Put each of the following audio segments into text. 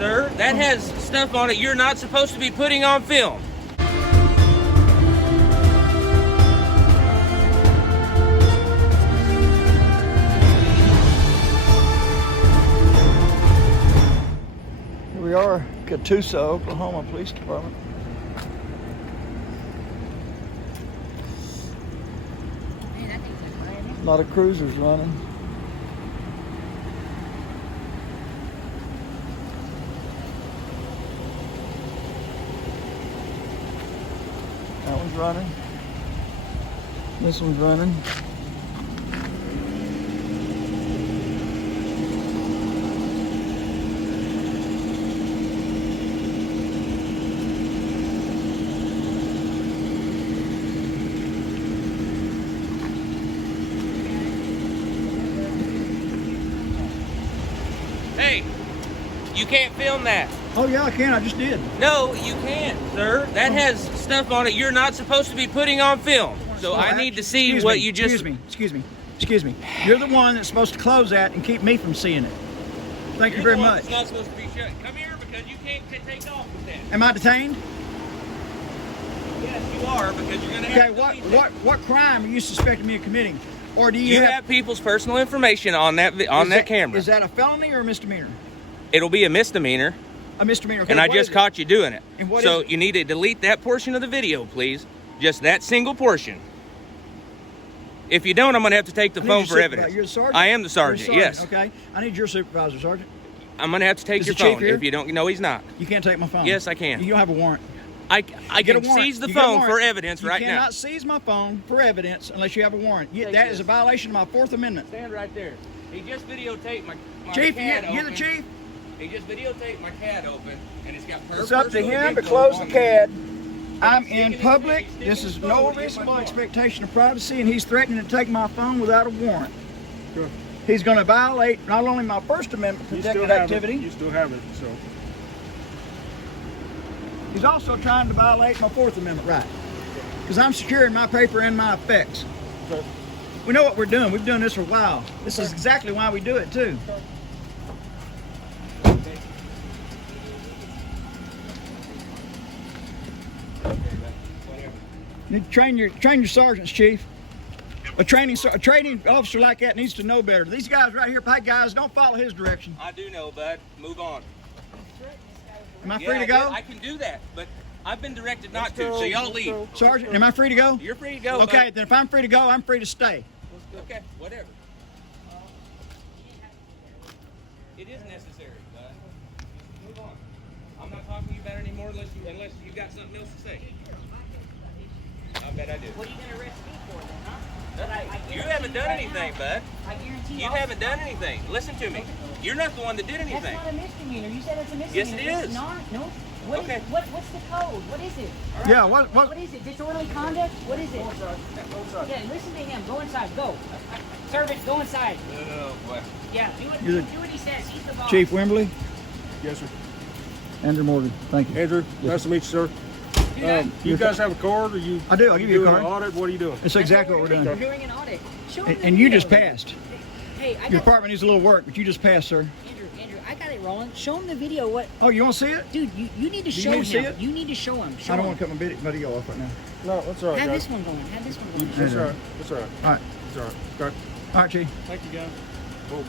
Sir, that has stuff on it you're not supposed to be putting on film. Here we are, Catoosa, Oklahoma Police Department. A lot of cruisers running. That one's running. This one's running. Hey, you can't film that. Oh yeah, I can. I just did. No, you can't, sir. That has stuff on it you're not supposed to be putting on film. So I need to see what you just... Excuse me. You're the one that's supposed to close that and keep me from seeing it. Thank you very much. It's not supposed to be shut. Come here because you can't take off with that. Am I detained? Yes, you are, because you're going to have to leave that. What crime are you suspecting me of committing? Or do You have people's personal information on that camera. Is that a felony or a misdemeanor? It'll be a misdemeanor. A misdemeanor. Okay, And I just caught you doing it. And what so is it? you need to delete that portion of the video, please. Just that single portion. If you don't, I'm going to have to take the phone for evidence. You're the sergeant? I am the sergeant, yes. Okay. I need your supervisor, Sergeant. I'm going to have to take Is your the chief phone. here? If you don't, no, he's not. You can't take my phone. Yes, I can. You don't have a warrant. I Get a can warrant. seize the You get a phone warrant. for evidence right You now. cannot seize my phone for evidence unless you have a warrant. Take That this. is a violation of my Fourth Amendment. Stand right there. He just videotaped my Chief, CAD you're the open. chief. He just videotaped my CAD open, and it's got It's up to him to close the CAD. I'm in public. This is no reasonable expectation of privacy, and he's threatening to take my phone without a warrant. Sure. He's going to violate not only my First Amendment protected activity, You still have it, so. he's also trying to violate my Fourth Amendment right. Because I'm securing my paper and my effects. Okay. We know what we're doing. We've been doing this for a while. This is exactly why we do it, too. You need to train your sergeants, Chief. A training officer like that needs to know better. These guys right here, pipe guys, don't follow his direction. I do know, bud. Move on. Am I free to go? I can do that, but I've been directed not to, so y'all leave. Sergeant, am I free to go? You're free to go. Okay, then if I'm free to go, I'm free to stay. Okay, whatever. It is necessary, bud. Move on. I'm not talking to you about it anymore unless you've got something else to say. I bet I do. What are you going to arrest me for then, huh? You haven't done anything, bud. I guarantee You haven't done anything. Listen to me. You're not the one that did That's anything. not a misdemeanor. You said it's a misdemeanor. Yes, it It's is. not. No. What Okay. What's the code? What is it? All Yeah, what? What is it? Disorderly conduct? What is it? Yeah, listen to him. Go inside. Go. Servant, go inside. Oh, boy. Yeah, do what he says. He's the boss. Chief Wembley, Yes, sir. Andrew Morgan. Thank you. Andrew, nice to meet you, sir. You guys have a card, or you? I do. I'll give you a doing card. an audit? What are you doing? That's exactly what we're We're doing. doing an audit. Show him the And you video. just passed. Hey, I Your got department needs a little work, but you just passed, sir. Andrew, I got it rolling. Show him the video. What? Oh, you want to see it? Dude, you need to Do you show need to see him. it? You need to show him. Show I don't him. want to cut my video off right now. No, that's all right, Have guys. this one going. Have this one going. That's all right. That's all right. All right. That's all right. Okay. All right, Chief. Thank you, guys.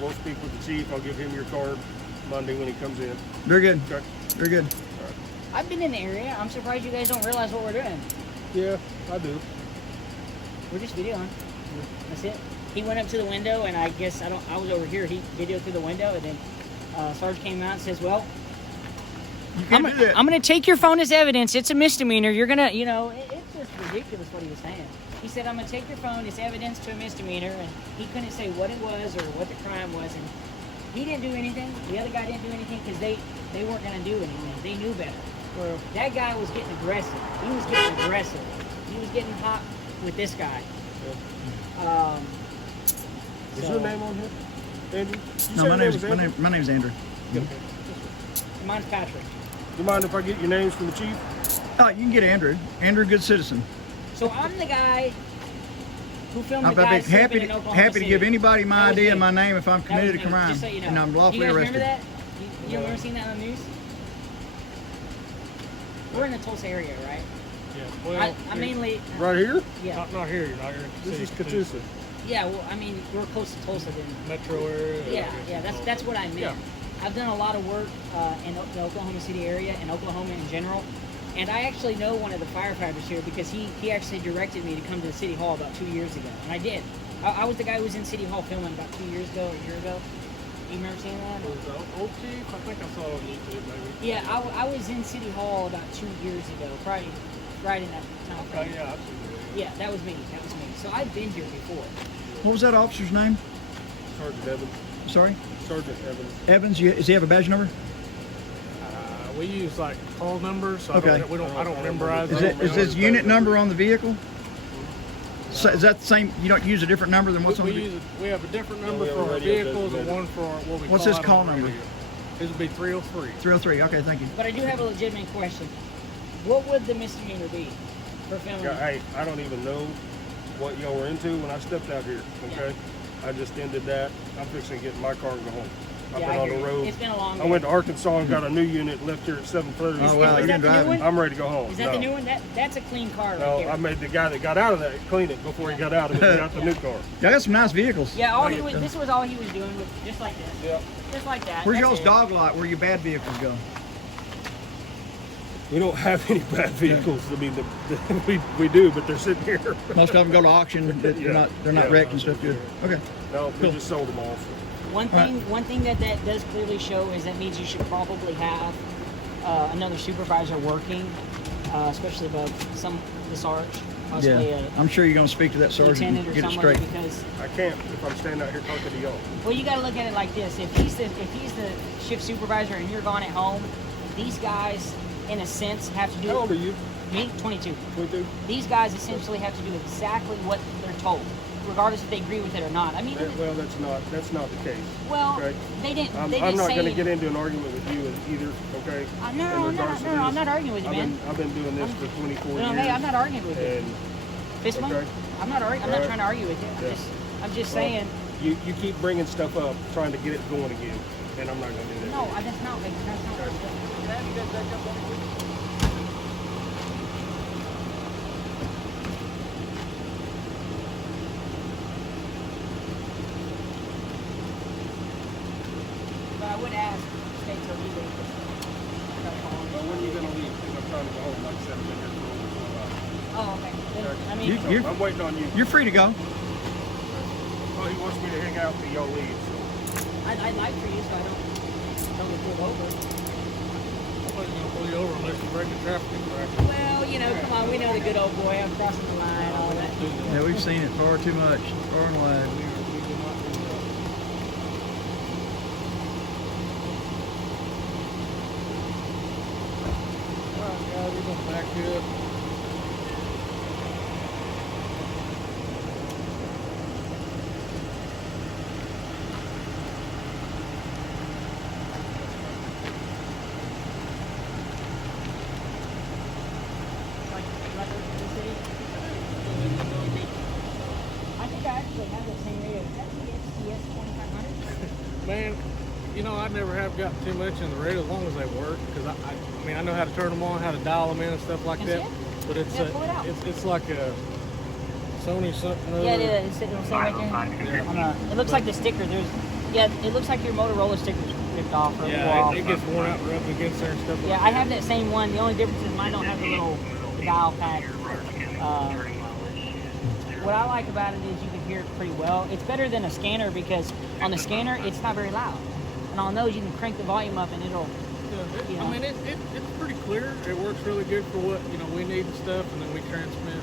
We'll speak with the chief. I'll give him your card Monday when he comes in. Very good. Okay. Very good. I've been in the area. I'm surprised you guys don't realize what we're doing. Yeah, I do. We're just videoing. That's it. He went up to the window, and I guess I was over here. He videoed through the window, and then Sarge came out and says, "Well, You can't do that. I'm gonna take your phone as evidence. It's a misdemeanor. You're gonna, it's just ridiculous what he was saying. He said, I'm gonna take your phone as evidence to a misdemeanor," and he couldn't say what it was or what the crime was, and he didn't do anything. The other guy didn't do anything because they weren't gonna do anything. They knew better. Well, That guy was getting aggressive. He was getting aggressive. He was getting hot with this guy. is So- your name on here, Andrew? You No, said my your name was Andrew? my name's Andrew. Mine's Patrick. You mind if I get your names from the chief? Oh, you can get Andrew. Andrew, good citizen. So I'm the guy who filmed I'd the guy be happy in to Oklahoma to give City. anybody my That was ID and me. my name if I'm That was committed a me, crime just so you know. and I'm You lawfully guys arrested. remember that? You remember seeing that on the news? we're in the Tulsa area, right? Yeah. Well, I mainly. Right here? Yeah. Not here. You're not here. This is Catoosa. Yeah. Well, I mean, we're close to Tulsa then. Metro area. Yeah. That's what I meant. Yeah. I've done a lot of work in the Oklahoma City area and Oklahoma in general. And I actually know one of the firefighters here because he actually directed me to come to the City Hall about 2 years ago. And I did. I was the guy who was in City Hall filming about 2 years ago or a year ago. You remember seeing that? Was that Old Chief? I think I saw it on YouTube, maybe. Yeah, I was in City Hall about 2 years ago, probably right in that time frame. Okay, yeah, I've seen it. Yeah, that was me. So I've been here before. What was that officer's name? Sergeant Evans. Sorry? Sergeant Evans. Evans, does he have a badge number? We use like call numbers. So Okay. I don't memorize. Is his unit number on the vehicle? So is that the same? You don't use a different number than what's on the vehicle? We have a different number we have for a our radio vehicles and designated. one for what we What's call his out call on the number? radio. This would be 303. 303. Okay, thank you. But I do have a legitimate question. What would the misdemeanor be for filming? Yeah, hey, I don't even know what y'all were into when I stepped out here, okay? I just ended that. I'm fixing to get in my car and go home. I've Yeah, been I on hear the you. road. It's been a long I day. went to Arkansas and got a new unit, left here at 7:30. Oh, wow, Is you've that been the new driving. one? I'm ready to go home. Is that the new one? That's a clean car right No, there. I made the guy that got out of that clean it before he got out of it and got the new car. Y'all got some nice vehicles. Yeah, this was all he was doing, was just like this. Yeah. Just like that. Where's That's y'all's it. dog lot where your bad vehicles go? We don't have any bad vehicles. I mean, we do, but they're sitting here. Most of them go to auction. They're Yeah. not Yeah. wrecked and stuff. Good. Okay. No, we just sold them all. One thing that does clearly show is that means you should probably have another supervisor working, especially above the sarge, possibly Yeah. I'm sure you're going to speak to that a sergeant lieutenant and or get it something, straight. because I can't if I'm standing out here talking to y'all. well, you got to look at it like this: if he's the shift supervisor and you're gone at home, these guys, in a sense, have to do. How old are you? Me, 22. 22? These guys essentially have to do exactly what they're told, regardless if they agree with it or not. I mean, Well, that's not the case. well, okay. they didn't. I'm They didn't not say. going to get into an argument with you either, okay? No, In regards to I'm this. not arguing with you, man. I've been doing this for 24 No, years. hey, I'm not arguing with you. And Fist bump? okay. I'm not arguing. I'm not Alright. trying to argue with you. Yeah. I'm just Well, saying. you keep bringing stuff up, trying to get it going again, and I'm not going to do that. No, that's not. That's not what I'm doing. Can I have you guys back up on me, please? But I would ask states are legal. Well, when are you going to leave? Because I'm trying to go home. Like I said, I've been here for over 12 hours. Oh, okay. Then, Okay. I mean, You- I'm waiting on you. You're free to go. Well, he wants me to hang out till y'all leave. So. I'd like for you so I don't get pulled over. Nobody's gonna pull you over unless you break a traffic infraction. Well, come on. We know the good old boy. I'm crossing the line. All that. Yeah, we've seen it far too much. Far and wide. We do not do that. All right, guys, we're gonna back you up. Like the city. I think I actually have the same radio. Is that the XTS 2500? Man, I never have gotten too much in the radio as long as they work, because I mean I know how to turn them on, how to dial them in and stuff like Can that. see it? But it's Yeah, pull it out. it's like a Sony something. Yeah, other. it is. It'll say right there. It looks like the sticker. It looks like your Motorola sticker's ripped off or wore Yeah, off. it gets worn out, rubbed against there and stuff. Yeah, like I that. have that same one. The only difference is mine don't have the little dial pad. What I like about it is you can hear it pretty well. It's better than a scanner because on the scanner it's not very loud, and on those you can crank the volume up and it'll. Yeah, I mean, it's pretty clear. It works really good for what we need and stuff, and then we transmit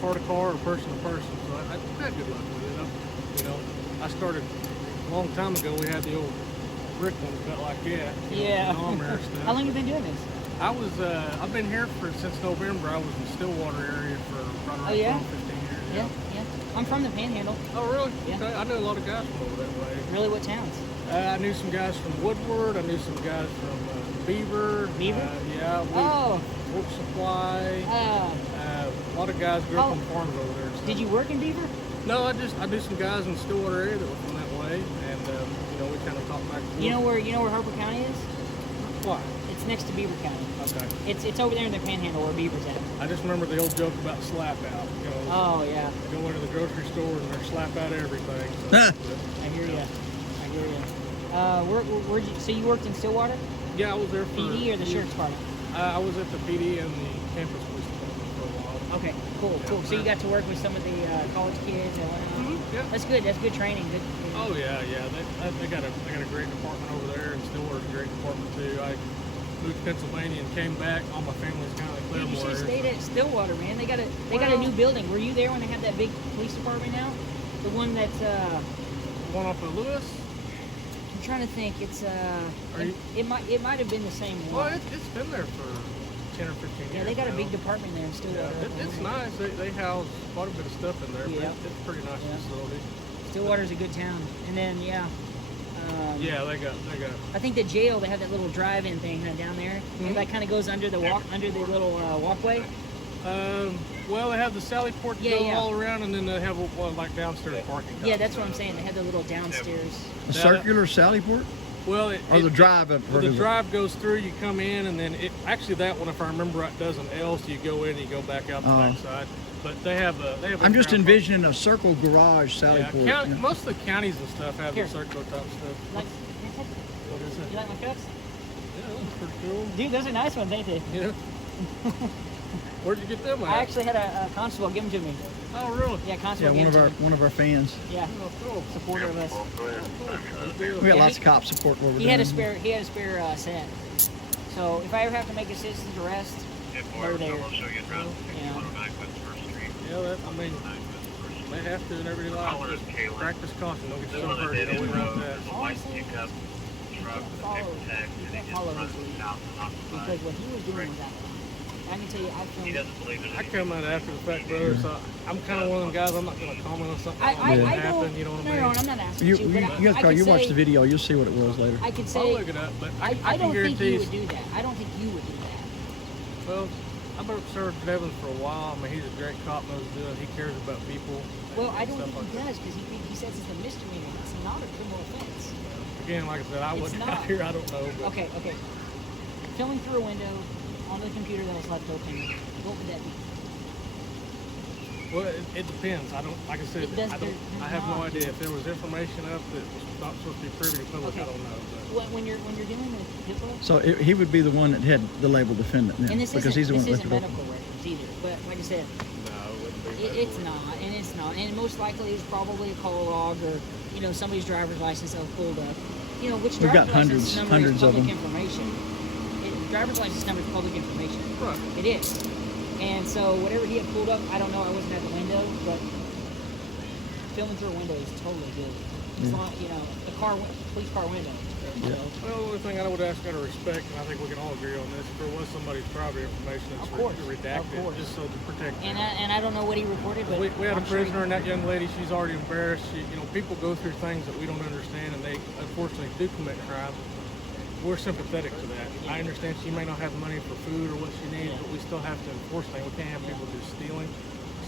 car to car or person to person. So I had good luck with it. I started a long time ago. We had the old brick ones cut like that. Yeah. Arm air stuff. How long you been doing this? I've been here since November. I was in Stillwater area for right around Oh, yeah? 12, 15 years. Yeah. I'm from the Panhandle. Oh, really? Yeah. Okay. I know a lot of guys from over that way. Really, what towns? I knew some guys from Woodward. I knew some guys from Beaver. Beaver? Yeah. Oh. Work Supply. A lot of guys grew up on farms over there. and stuff. Did you work in Beaver? No, I knew some guys in the Stillwater area that were from that way, and we kind of talked back and forth. You know where Harper County is? Why? It's next to Beaver County. Okay. It's over there in the Panhandle where Beaver's at. I just remember the old joke about slap out. You know, Oh yeah, go into the grocery store and they're slap out everything. So, I hear you. I hear you. Where'd you? So you worked in Stillwater, yeah, I was there for PD or the sheriff's department? I was at the PD and the campus police department for a while. Okay, cool, Yeah. cool. So you got to work with some of the college kids and whatnot. Yeah. That's good. That's good training. Good. Oh yeah. They got a great department over there, and Stillwater's a great department too. I moved to Pennsylvania and came back. All my family's kind of like Dude, you should Claremore have area. stayed at Stillwater, man. They got a new building. Were you there when they had that big police department now? The one that's One off of Lewis. I'm trying to think. It's Are you- it might have been the same Well, one. it's been there for 10 or 15 years. Yeah, they got a now. big department there in Yeah, Stillwater. it's nice. They house quite a bit of stuff in there. Yeah. But it's a pretty nice Yeah. facility. Stillwater's a good town. And then Yeah, they got. I think the jail, they have that little drive-in thing down there. Mhm. That kind of goes under the little walkway. Well, they have the Sally Port to Yeah, go yeah. all around, and then they have like downstairs parking. Yeah, that's what I'm saying. They have the little downstairs. A circular Sallyport? Well, Or the drive up? the drive goes through. You come in, and then actually that one, if I remember right, does an L. So you go in, and you go back out the backside. But they have a. I'm just envisioning a circle garage Sallyport. Yeah, you know. most of the counties and stuff have Here. the circular type stuff. Like, What is it? you like my cups? Yeah, that looks pretty cool. Dude, those are nice ones, ain't they? Yeah. Where'd you get them at? I actually had a constable give them to me. Oh, really? Yeah, Yeah, constable gave them to me. one of our fans. Yeah, Oh, cool. supporter of us. Good deal. We got Yeah, lots of cop support where we're He had a doing. spare set. So if I ever have to make a citizen's arrest, they're there. You know. Yeah, I mean, they have to in everyday life. Just practice caution. Don't get yourself hurt. You know, we know that. Honestly, you can't follow his lead. Because what he was doing was that. I can tell you, I come out after the fact, brother, so I'm kind of one of them guys, I'm not going to comment on something I that don't. happened, you know what I mean? No, I'm not asking You, you. you, But you I guys probably, could you watch say- the video, you'll see what it was later. I could I'll say. look it up, but I I can don't think guarantee you would do that. I don't think you would do that. Well, I've been served Devin for a while. I mean, he's a great cop, knows what he's doing. He cares about people. Well, I don't stuff think he like does because he says it's a misdemeanor. It's not a criminal offense. that. Again, like I said, I It's wasn't not. out here. I don't know. But Okay. Filming through a window on the computer that was left open. What would that be? Well, it depends. I don't, like I said, It does- I have no there's idea. If there was information up that was not supposed to be privy to public, I Okay. don't know. But When you're dealing with people, So he would be the one that had the label defendant now, and this because isn't he's the one this that isn't left it open. medical records either. But like I said, no, it wouldn't be. it's not, and most likely it's probably a call log or somebody's driver's license that was pulled up. Which We've got driver's license number hundreds is of public them. information. Driver's license number is public information. Right. It is. And so whatever he had pulled up, I don't know. I wasn't at the window, but filming through a window is totally good. As long, police car window. So, Well, the only thing I would ask out of respect, and I think we can all agree on this, if there was somebody's private information that's Of course, redacted, of course. just so to protect and them. I don't know what he reported, but We had I'm a sure he- prisoner, and that young lady, she's already embarrassed. People go through things that we don't understand, and they unfortunately do commit crimes. We're sympathetic to that. I understand she may not have money for food or what she needs, but we still have to enforce things. We can't have people just stealing.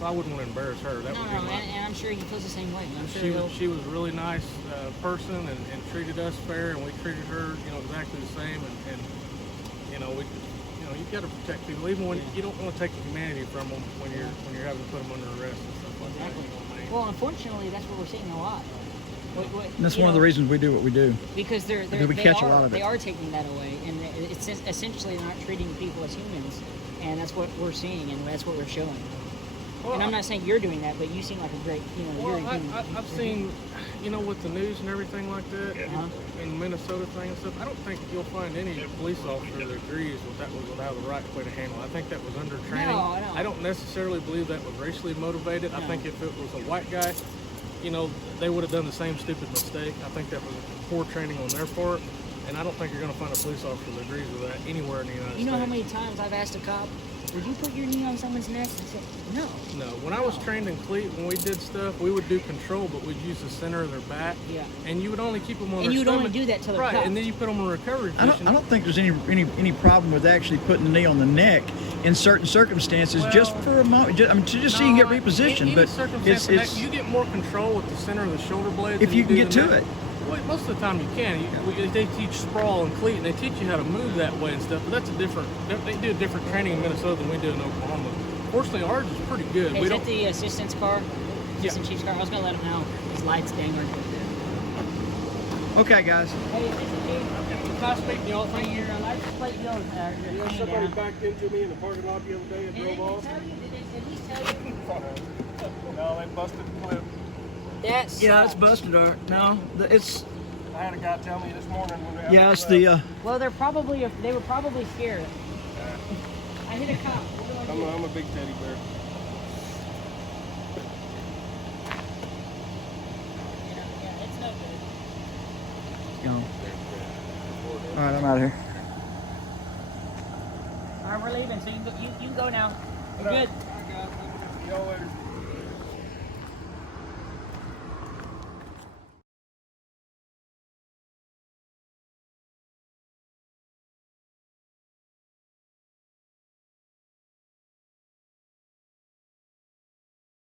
So I wouldn't want to embarrass her. That No, would be my. and I'm sure he feels the same way. I'm sure She was a really nice person and treated us fair, and we treated her, exactly the same. And you've got to protect people, even when you don't want to take the humanity from them when you're having to put them under arrest and stuff like Exactly. that. Well, unfortunately, that's what we're seeing a lot. And that's one of the reasons we do what we do. Because Because we catch a lot of they it. are taking that away, and it's essentially not treating people as humans, and that's what we're seeing, and that's what we're showing. Well, And I'm not saying you're doing that, but you seem like a great, Well, you're a human. I've seen, with the news and everything like that, Uh-huh. and the Minnesota thing and stuff, I don't think you'll find any police officer that agrees with that was how the right way to handle it. I think that was under training. No. I don't necessarily believe that was racially motivated. I No. think if it was a white guy, they would have done the same stupid mistake. I think that was poor training on their part, and I don't think you're going to find a police officer that agrees with that anywhere in the United States. You know how many times I've asked a cop, would you put your knee on someone's neck? And said, no. No, when I was trained in Cleat, when we did stuff, we would do control, but we'd use the center of their back. Yeah. And you would only keep them on And their you'd only stomach. do that till they're right, cuffed. and then you put them on recovery I position. don't think there's any problem with actually putting the knee on the neck in certain circumstances, just for a moment. Just so you can get repositioned. In but circumstance, it's you get more control with the center of the shoulder blades. if than you can do get the to neck. it. Well, most of the time you can. They teach sprawl and cleat, and they teach you how to move that way and stuff. But that's a different. They do a different training in Minnesota than we do in Oklahoma. Fortunately, ours is pretty good. Is that the assistant's car? Assistant chief's car? I was gonna let him know. His lights dang right there. Okay, guys. Hey, assistant chief. Can I speak to y'all? Bring your license plate. You know, somebody backed into me in the parking lot the other day and drove off. Did they at least tell you? No, they busted the clip. That's Yeah, it's busted, Art. No, it's I had a guy tell me this morning when they yeah, it's the Well, they were probably scared. I hit a cop. What do I do? I'm a big teddy bear. Yeah, it's no good. gone. All right, I'm out of here. All right, we're leaving, so you can go now. We're good. Y'all later.